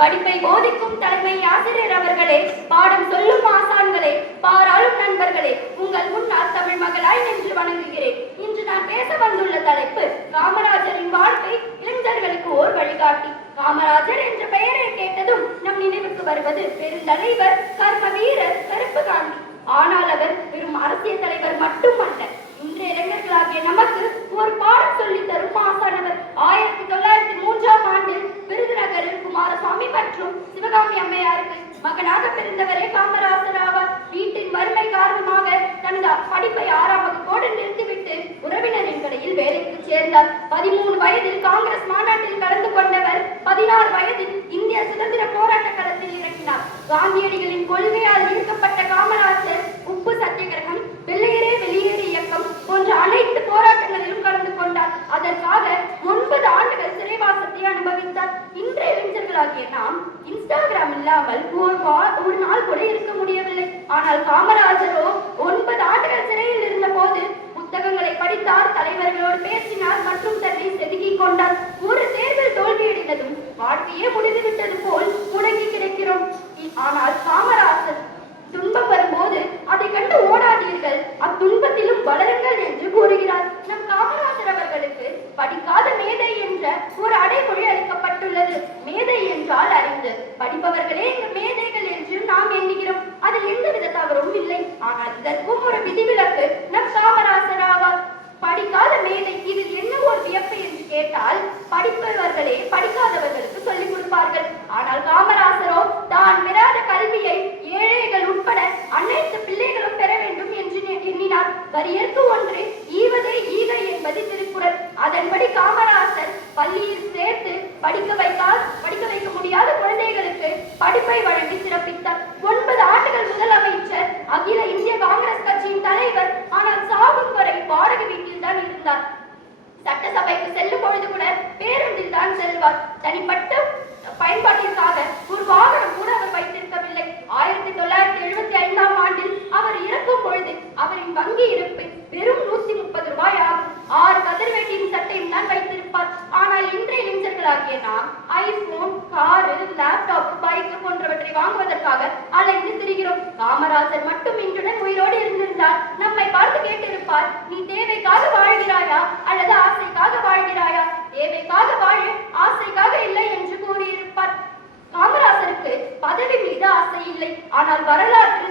படிப்பை போதிக்கும் தலைமை ஆசிரியர் அவர்களே, பாடம் சொல்லும் ஆசான்களே, பாராளும் நண்பர்களே, உங்கள் முன்னால் தமிழ் மகளாய் நின்று வணங்குகிறேன். இன்று நான் பேச வந்துள்ள தலைப்பு காமராஜரின் வாழ்க்கை இளைஞர்களுக்கு ஓர் வழிகாட்டி. காமராஜர் என்ற பெயரை கேட்டதும் நம் நினைவுக்கு வருவது பெருந்தலைவர், கர்ம வீரர் கருப்பு காந்தி. ஆனால் அவர் வெறும் அரசியல் தலைவர் மட்டுமல்ல, இன்றைய இளைஞர்களாகிய நமக்கு ஒரு பாடம் சொல்லி தரும் ஆசானவர். 1903ஆம் ஆண்டில் விருதுநகரில் குமாரசாமி மற்றும் சிவகாமி அம்மையாருக்கு மகனாக பிறந்தவரே காமராஜர் ஆவார். வீட்டின் வறுமை காரணமாக தனது படிப்பை 6ஆம் வகுப்போடு நிறுத்திவிட்டு உறவினரின் கடையில் வேலைக்கு சேர்ந்தார். 13 வயதில் காங்கிரஸ் மாநாட்டில் கலந்து கொண்டவர் 16 வயதில் இந்திய சுதந்திர போராட்ட களத்தில் இறங்கினார். காந்தியடிகளின் கொள்கையால் ஈர்க்கப்பட்ட காமராஜர் உப்பு சத்தியாகிரகம், வெள்ளையரே வெளியேறு இயக்கம் போன்ற அனைத்து போராட்டங்களிலும் கலந்து கொண்டார். அதற்காக 9 ஆண்டுகள் சிறைவாசத்தை அனுபவித்தார். இன்றைய இளைஞர்களாகிய நாம் இன்ஸ்டாகிராம் இல்லாமல் ஒரு நாள் கூட இருக்க முடியவில்லை. ஆனால் காமராஜரோ 9 ஆண்டுகள் சிறையில் இருந்த போது புத்தகங்களை படித்தார், தலைவர்களோடு பேசினார் மற்றும் தன்னை செதுக்கிக் கொண்டார். ஒரு தேர்வில் தோல்வியடைந்ததும் வாழ்க்கையே முடிந்துவிட்டது போல் முடங்கி கிடக்கிறோம். ஆனால் காமராஜர் துன்பம் வரும்போது அதை கண்டு ஓடாதீர்கள், அத்துன்பத்திலும் வளருங்கள் என்று கூறுகிறார். நம் காமராஜர் அவர்களுக்கு படிக்காத மேதை என்ற ஒரு அடைமொழி அளிக்கப்பட்டுள்ளது. மேதை என்றால் அறிந்து, படிப்பவர்களே இங்கு மேதைகள் என்று நாம் எண்ணுகிறோம். அதில் எந்தவித தவறும் இல்லை. ஆனால் இதற்கும் ஒரு விதிவிலக்கு நம் காமராஜர் ஆவார். படிக்காத மேதை, இதில் என்ன ஒரு வியப்பு என்று கேட்டால், படிப்பவர்களே படிக்காதவர்களுக்கு சொல்லிக் கொடுப்பார்கள். ஆனால் காமராஜரோ தான் பெறாத கல்வியை ஏழைகள் உட்பட அனைத்து பிள்ளைகளும் பெற வேண்டும் என்று எண்ணினார். வரியற்கு ஒன்று ஈவதே ஈக என்பது திருக்குறள். அதன்படி காமராஜர் பள்ளியில் சேர்த்து படிக்க வைக்க முடியாத குழந்தைகளுக்கு படிப்பை வழங்கி சிறப்பித்தார். 9 ஆண்டுகள் முதலமைச்சர், அகில இந்திய காங்கிரஸ் கட்சியின் தலைவர். ஆனால் சாகும் வரை வாடகை வீட்டில் தான் இருந்தார். சட்டசபைக்கு செல்லும் பொழுது கூட பேருந்தில் தான் செல்வார். தனிப்பட்ட பயன்பாட்டிற்காக ஒரு வாகனம் கூட அவர் வைத்திருக்கவில்லை. 1975ஆம் ஆண்டில் அவர் இறக்கும் பொழுது அவரின் வங்கி இருப்பு வெறும் 130 ரூபாய் ஆகும். 6 கதிர்வேட்டியின் சட்டையும் தான் வைத்திருப்பார். ஆனால் இன்றைய இளைஞர்களாகிய நாம் ஐபோன், காரு, லேப்டாப், பைக் போன்றவற்றை வாங்குவதற்காக அலைந்து திரிகிறோம். காமராஜர் மட்டும் இன்றுடன் உயிரோடு இருந்திருந்தார் நம்மை பார்த்து கேட்டிருப்பார், நீ தேவைக்காக வாழ்கிறாயா அல்லது ஆசைக்காக வாழ்கிறாயா? தேவைக்காக வாழ, ஆசைக்காக இல்லை என்று கூறியிருப்பார். காமராஜருக்கு பதவி மீது ஆசை இல்லை. ஆனால் வரலாற்று